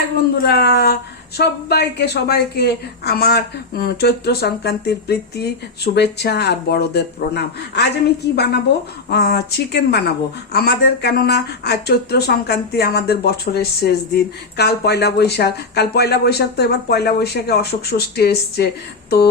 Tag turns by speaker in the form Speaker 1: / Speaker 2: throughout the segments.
Speaker 1: High বন্ধুরা, সবাইকে সবাইকে আমার চৈত্র সংক্রান্তির প্রীতি, শুভেচ্ছা আর বড়দের প্রণাম। আজ আমি কি বানাবো? চিকেন বানাবো। আমাদের কেননা আজ চৈত্র সংক্রান্তি আমাদের বছরের শেষ দিন। কাল পয়লা বৈশাখ। কাল পয়লা বৈশাখ তো এবার পয়লা বৈশাখে অশোক ষষ্ঠী এসছে। তো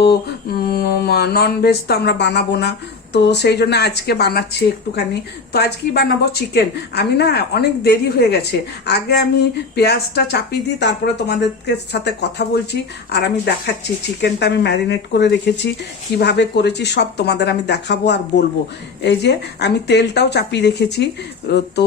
Speaker 1: ননভেজ তো আমরা বানাবো না। তো সেই জন্য আজকে বানাচ্ছি একটুখানি। তো আজ কি বানাবো চিকেন আমি না অনেক দেরি হয়ে গেছে। আগে আমি পেঁয়াজটা চাপিয়ে দিই, তারপরে তোমাদেরকে সাথে কথা বলছি আর আমি দেখাচ্ছি। চিকেনটা আমি ম্যারিনেট করে রেখেছি, কীভাবে করেছি সব তোমাদের আমি দেখাবো আর বলব। এই যে আমি তেলটাও চাপিয়ে রেখেছি। তো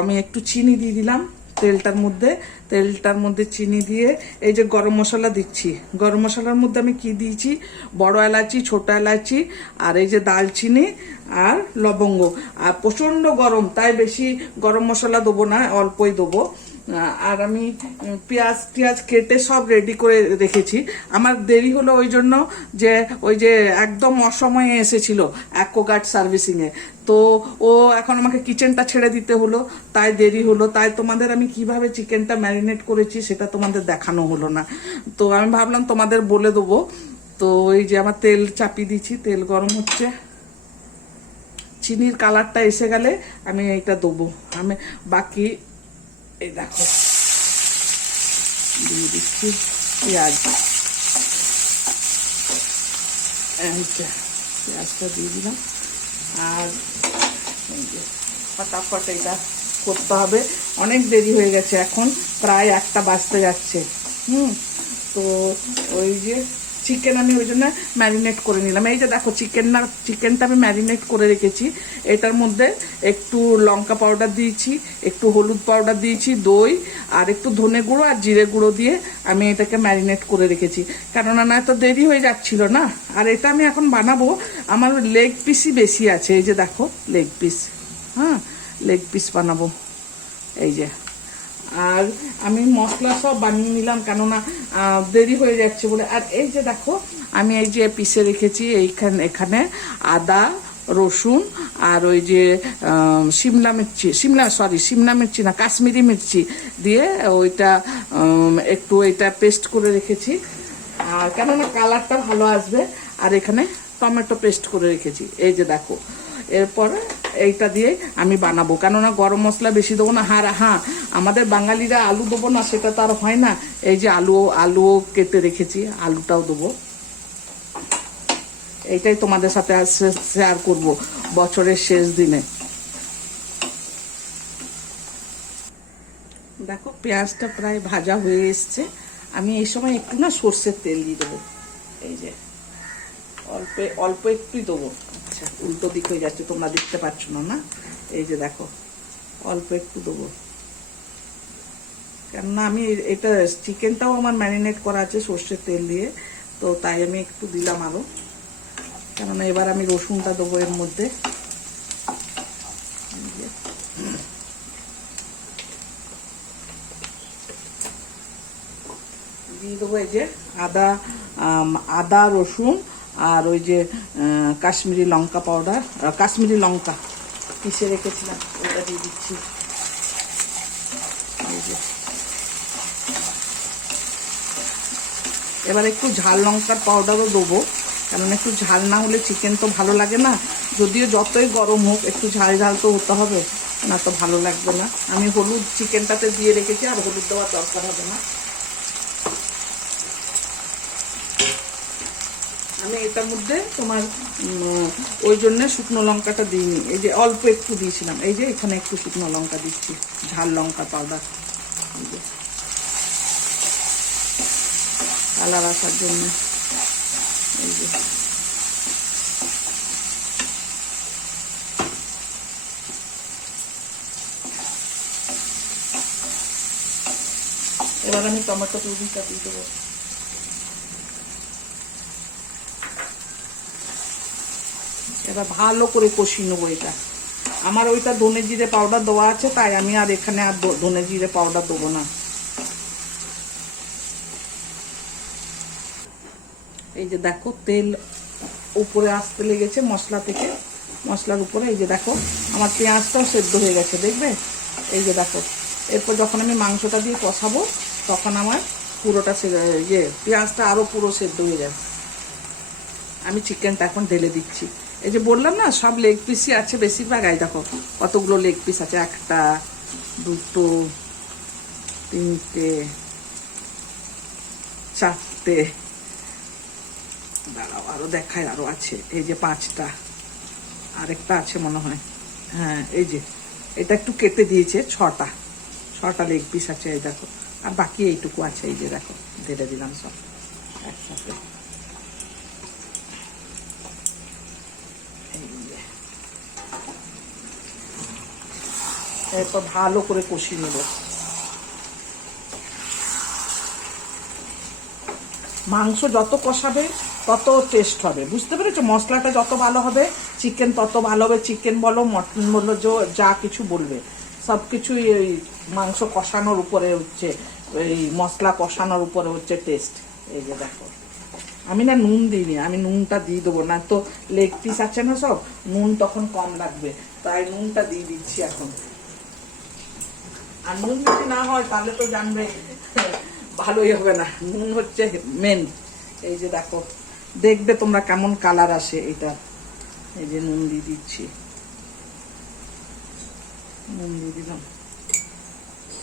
Speaker 1: আমি একটু চিনি দিয়ে দিলাম। তেলটার মধ্যে তেলটার মধ্যে চিনি দিয়ে এই যে গরম মশলা দিচ্ছি। গরম মশলার মধ্যে আমি কি দিয়েছি? বড় এলাচি ছোট এলাচি আর এই যে দালচিনি আর লবঙ্গ। আর প্রচণ্ড গরম, তাই বেশি গরম মশলা দেবো না, অল্পই দেবো। আর আমি পেঁয়াজ, টিয়াজ কেটে সব রেডি করে রেখেছি। আমার দেরি হলো ওই জন্য যে, ওই যে একদম অসময়ে এসেছিল অ্যাকোগার্ড সার্ভিসিংয়ে। তো ও এখন আমাকে কিচেনটা ছেড়ে দিতে হলো, তাই দেরি হলো। তাই তোমাদের আমি কীভাবে চিকেনটা ম্যারিনেট করেছি সেটা তোমাদের দেখানো হলো না। তো আমি ভাবলাম তোমাদের বলে দেবো। তো এই যে আমার তেল চাপিয়ে দিচ্ছি, তেল গরম হচ্ছে। চিনির কালারটা এসে গেলে আমি এইটা দেবো। আমি বাকি এই দেখো। দিয়ে দিচ্ছি পেঁয়াজ। যে, পেঁয়াজটা দিয়ে দিলাম। আর ফটাফট এটা করতে হবে। অনেক দেরি হয়ে গেছে এখন, প্রায় একটা বাজতে যাচ্ছে। হুম, তো ওই যে চিকেন আমি ওই জন্য ম্যারিনেট করে নিলাম। এই যে দেখো চিকেন না চিকেনটা আমি ম্যারিনেট করে রেখেছি। এটার মধ্যে একটু লঙ্কা পাউডার দিয়েছি, একটু হলুদ পাউডার দিয়েছি, দই, আর একটু ধনে গুঁড়ো আর জিরে গুঁড়ো দিয়ে আমি এটাকে ম্যারিনেট করে রেখেছি। কেননা না তো দেরি হয়ে যাচ্ছিল না। আর এটা আমি এখন বানাবো। আমার লেগ পিসই বেশি আছে। এই যে দেখো লেগ পিস হ্যাঁ লেগ পিস বানাবো। এই যে। আর আমি মশলা সব বানিয়ে নিলাম, কেননা দেরি হয়ে যাচ্ছে বলে। আর এই যে দেখো, আমি এই যে পিসে রেখেছি এইখানে, এখানে আদা, রসুন আর ওই যে সিমলা মির্চি, সিমলা সরি সিমলা মির্চি না, কাশ্মীরি মির্চি দিয়ে ওইটা একটু এটা পেস্ট করে রেখেছি। আর কেননা কালারটা ভালো আসবে, আর এখানে টমেটো পেস্ট করে রেখেছি। এই যে দেখো, এরপরে এইটা দিয়ে আমি বানাবো। কেননা গরম মশলা বেশি দেবো না। হ্যাঁ হ্যাঁ আমাদের বাঙালিরা আলু দেবো না, সেটা তো আর হয় না। এই যে আলু, আলুও কেটে রেখেছি, আলুটাও দেবো। এইটাই তোমাদের সাথে শেয়ার করব বছরের শেষ দিনে। দেখো, পেঁয়াজটা প্রায় ভাজা হয়ে এসছে। আমি এই সময় একটু না সর্ষের তেল দিয়ে দেবো। এই যে, অল্প অল্প একটুই দেবো। আচ্ছা উল্টো দিক হয়ে যাচ্ছে, তোমরা দেখতে পাচ্ছ না এই যে দেখো, অল্প একটু দেবো। কেননা আমি এটা চিকেনটাও আমার ম্যারিনেট করা আছে সর্ষের তেল দিয়ে, তো তাই আমি একটু দিলাম আরও কেননা এবার আমি রসুনটা দেবো এর মধ্যে। দিয়ে দেবো এই যে আদা আদা, রসুন আর ওই যে কাশ্মীরি লঙ্কা পাউডার কাশ্মীরি লঙ্কা। পিষে রেখেছিলাম, ওটা দিয়ে দিচ্ছি। এবার একটু ঝাল লঙ্কার পাউডারও দেবো কারণ একটু ঝাল না হলে চিকেন তো ভালো লাগে না। যদিও যতই গরম হোক, একটু ঝাল ঝাল তো হতে হবে, না তো ভালো লাগবে না। আমি হলুদ চিকেনটাতে দিয়ে রেখেছি, আর হলুদ দেওয়ার দরকার হবে না। এটার মধ্যে তোমার ওই জন্য শুকনো লঙ্কাটা দিইনি। এই যে অল্প একটু দিয়েছিলাম। এই যে এখানে একটু শুকনো লঙ্কা দিচ্ছি। ঝাল লঙ্কা পাউডার। এই যে। কালার আসার জন্য। এই যে। এবার আমি টমেটো পুরিটা দিয়ে দেবো। এবার ভালো করে কষিয়ে নেব এটা। আমার ওইটা ধনে জিরে পাউডার দেওয়া আছে, তাই আমি আর এখানে আর ধনে জিরে পাউডার দেবো না। এই যে দেখো, তেল উপরে আসতে লেগেছে মশলা থেকে। মশলার উপরে, এই যে দেখো, আমার পেঁয়াজটাও সেদ্ধ হয়ে গেছে, দেখবে? এই যে দেখো, এরপর যখন আমি মাংসটা দিয়ে কষাবো, তখন আমার পুরোটা ইয়ে পেঁয়াজটা আরও পুরো সেদ্ধ হয়ে যায় আমি চিকেনটা এখন ঢেলে দিচ্ছি। এই যে বললাম না, সব লেগ পিসই আছে বেশিরভাগ। এই দেখো, কতগুলো লেগ পিস আছে? একটা, দুটো, তিনটে, চারটে। দাঁড়াও, আরও দেখায় আরও আছে। এই যে পাঁচটা। আরেকটা আছে মনে হয়। হ্যাঁ এই যে, এটা একটু কেটে দিয়েছে, ছটা। ছটা লেগ পিস আছে, এই দেখো। আর বাকি এইটুকু আছে, এই যে দেখো, ঢেলে দিলাম সব একসাথে এই যে। এরপর ভালো করে কষিয়ে নেব। মাংস যত কষাবে, তত টেস্ট হবে। বুঝতে পেরেছ? মশলাটা যত ভালো হবে চিকেন তত ভালো হবে। চিকেন বলো মটন বলো, যা কিছু বলবে। সব কিছুই ওই মাংস কষানোর উপরে হচ্ছে, এই মশলা কষানোর উপরে হচ্ছে টেস্ট এই যে দেখো। আমি না নুন দিইনি, আমি নুনটা দিয়ে দেবো। না তো লেগ পিস আছে না সব, নুন তখন কম লাগবে। তাই নুনটা দিয়ে দিচ্ছি এখন। আর নুন যদি না হয়, তাহলে তো জানবে ভালোই হবে না। নুন হচ্ছে মেন এই যে দেখো, দেখবে তোমরা কেমন কালার আসে এটা। এই যে নুন দিয়ে দিচ্ছি। নুন দিয়ে দিলাম।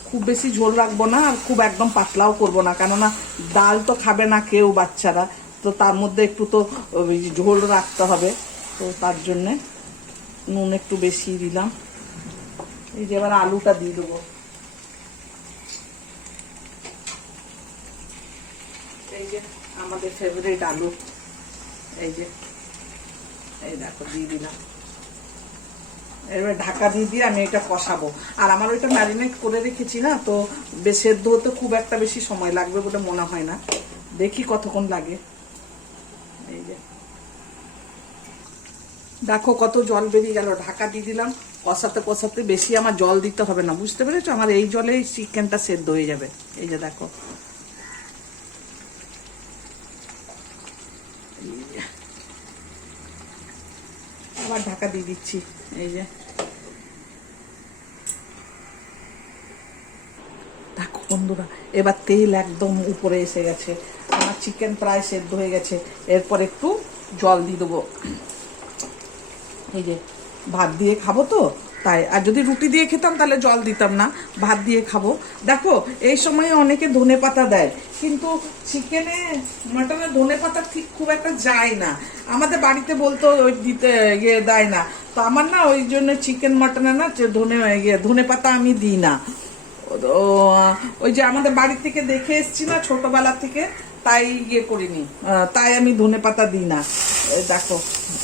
Speaker 1: খুব বেশি ঝোল রাখব না আর খুব একদম পাতলাও করব না, কেননা ডাল তো খাবে না কেউ বাচ্চারা। তো তার মধ্যে একটু তো ঝোল রাখতে হবে। তো তার জন্যে নুন একটু বেশি দিলাম। এই যে এবার আলুটা দিয়ে দেবো এই যে আমাদের ফেভারিট আলু। এই যে, এই দেখো, দিয়ে দিলাম। এবার ঢাকা দিয়ে দিয়ে আমি এটা কষাবো। আর আমার ওইটা ম্যারিনেট করে রেখেছি না, তো সেদ্ধ হতে খুব একটা বেশি সময় লাগবে বলে মনে হয় না। দেখি কতক্ষণ লাগে। এই যে। দেখো কত জল বেরিয়ে গেল, ঢাকা দিয়ে দিলাম। কষাতে কষাতে বেশি আমার জল দিতে হবে না, বুঝতে পেরেছ? আমার এই জলেই চিকেনটা সেদ্ধ হয়ে যাবে। এই যে দেখো এই যে। আবার ঢাকা দিয়ে দিচ্ছি। এই যে। দেখো বন্ধুরা, এবার তেল একদম উপরে এসে গেছে। আমার চিকেন প্রায় সেদ্ধ হয়ে গেছে। এরপর একটু জল দিয়ে দেবো। এই যে, ভাত দিয়ে খাব তো? তাই, আর যদি রুটি দিয়ে খেতাম তাহলে জল দিতাম না, ভাত দিয়ে খাব। দেখো, এই সময় অনেকে ধনে পাতা দেয়। কিন্তু চিকেনে মাটনে ধনে পাতা ঠিক খুব একটা যায় না। আমাদের বাড়িতে বলতো ওই দিতে ইয়ে দেয় না। তো আমার না ওই জন্য চিকেন মাটনে না ধনে ইয়ে ধনে পাতা আমি দিই না। ওই যে আমাদের বাড়ি থেকে দেখে এসছি না ছোটবেলা থেকে, তাই ইয়ে করিনি। তাই আমি ধনে পাতা দিই না। দেখো,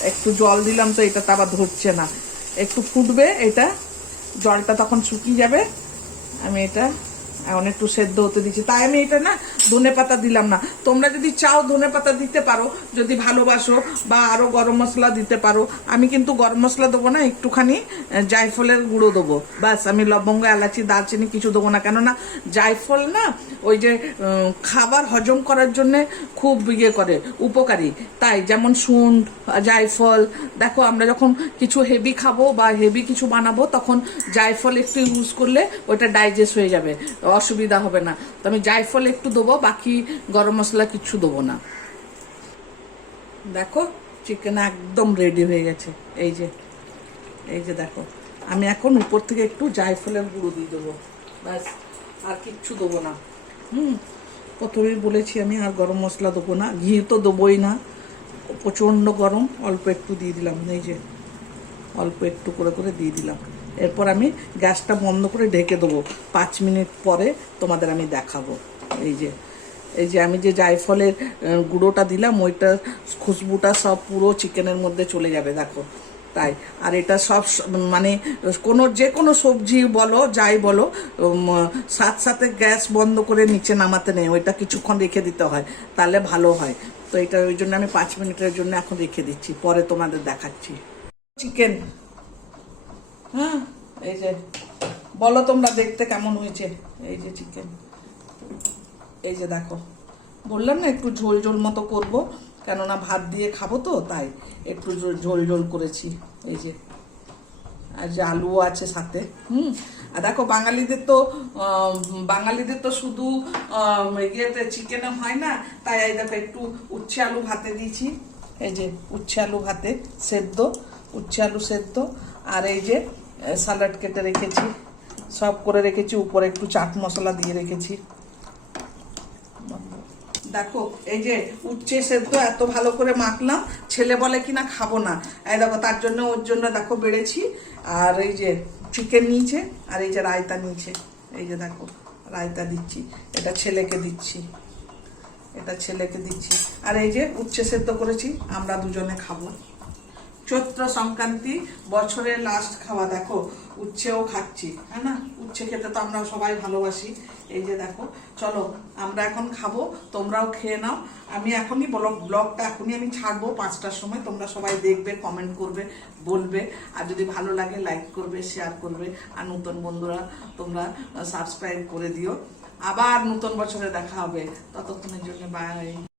Speaker 1: একটু জল দিলাম তো এটা তো আবার ধরছে না। একটু ফুটবে এটা, জলটা তখন শুকিয়ে যাবে। আমি এটা এখন একটু সেদ্ধ হতে দিচ্ছি। তাই আমি এটা না, ধনে পাতা দিলাম না। তোমরা যদি চাও ধনে পাতা দিতে পারো, যদি ভালোবাসো বা আরও গরম মশলা দিতে পারো, আমি কিন্তু গরম মশলা দেবো না, একটুখানি জায়ফলের গুঁড়ো দেবো। ব্যাস, আমি লবঙ্গ, এলাচি, দারচিনি কিছু দেবো না। কেননা জায়ফল না, ওই যে খাবার হজম করার জন্যে খুব ইয়ে করে, উপকারী। তাই যেমন শুন্ড জায়ফল, দেখো আমরা যখন কিছু হেভি খাব বা হেভি কিছু বানাবো, তখন জায়ফল একটু ইউজ করলে ওটা ডাইজেস্ট হয়ে যাবে। অসুবিধা হবে না। তো আমি জায়ফল একটু দেবো, বাকি গরম মশলা কিছু দেবো না। দেখো চিকেন একদম রেডি হয়ে গেছে। এই যে এই যে দেখো, আমি এখন উপর থেকে একটু জায়ফলের গুঁড়ো দিয়ে দেবো। ব্যাস, আর কিচ্ছু দেবো না। হুম, প্রথমেই বলেছি আমি, আর গরম মশলা দেবো না। ঘি তো দেবোই না। প্রচণ্ড গরম, অল্প একটু দিয়ে দিলাম। এই যে, অল্প একটু করে করে দিয়ে দিলাম। এরপর আমি গ্যাসটা বন্ধ করে ঢেকে দেবো। পাঁচ মিনিট পরে তোমাদের আমি দেখাবো। এই যে এই যে আমি যে জায়ফলের গুঁড়োটা দিলাম, ওইটা খুশবুটা সব পুরো চিকেনের মধ্যে চলে যাবে, দেখো। তাই, আর এটা সব মানে কোনো, যে কোনো সবজি বলো, যাই বলো সাথে সাথে গ্যাস বন্ধ করে নিচে নামাতে নেই, ওইটা কিছুক্ষণ রেখে দিতে হয়, তাহলে ভালো হয়। তো এটা ওই জন্য আমি পাঁচ মিনিটের জন্য এখন রেখে দিচ্ছি, পরে তোমাদের দেখাচ্ছি। চিকেন হ্যাঁ এই যে, বলো তোমরা দেখতে কেমন হয়েছে? এই যে চিকেন এই যে দেখো। বললাম না একটু ঝোল ঝোল মতো করব, কেননা ভাত দিয়ে খাব তো, তাই একটু ঝোল- ঝোল করেছি। এই যে, আর যে আলুও আছে সাথে, হুম? আর দেখো, বাঙালিদের তো বাঙালিদের তো শুধু ইয়েতে চিকেনে হয় না, তাই এই দেখো একটু উচ্ছে আলু ভাতে দিয়েছি। এই যে, উচ্ছে আলু ভাতে সেদ্ধ, উচ্ছে আলু সেদ্ধ, আর এই যে স্যালাড কেটে রেখেছি, সব করে রেখেছি, উপরে একটু চাট মশলা দিয়ে রেখেছি। দেখো, এই যে উচ্ছে সেদ্ধ এত ভালো করে মাখলাম, ছেলে বলে কিনা খাব না। এই দেখো, তার জন্য ওর জন্য দেখো বেড়েছি, আর এই যে চিকেন নিয়েছে, আর এই যে রায়তা নিয়েছে। এই যে দেখো, রায়তা দিচ্ছি, এটা ছেলেকে দিচ্ছি। এটা ছেলেকে দিচ্ছি। আর এই যে উচ্ছে সেদ্ধ করেছি, আমরা দুজনে খাব। চৈত্র সংক্রান্তি বছরের লাস্ট খাওয়া, দেখো, উচ্ছেও খাচ্ছি হ্যাঁ না? উচ্ছে খেতে তো আমরা সবাই ভালোবাসি। এই যে দেখো, চলো, আমরা এখন খাব, তোমরাও খেয়ে নাও। আমি এখনই ব্লগ ব্লগটা এখনই আমি ছাড়বো পাঁচটার সময়। তোমরা সবাই দেখবে কমেন্ট করবে, বলবে। আর যদি ভালো লাগে লাইক করবে শেয়ার করবে। আর নতুন বন্ধুরা, তোমরা সাবস্ক্রাইব করে দিও। আবার নতুন বছরে দেখা হবে। ততক্ষণের জন্য বাই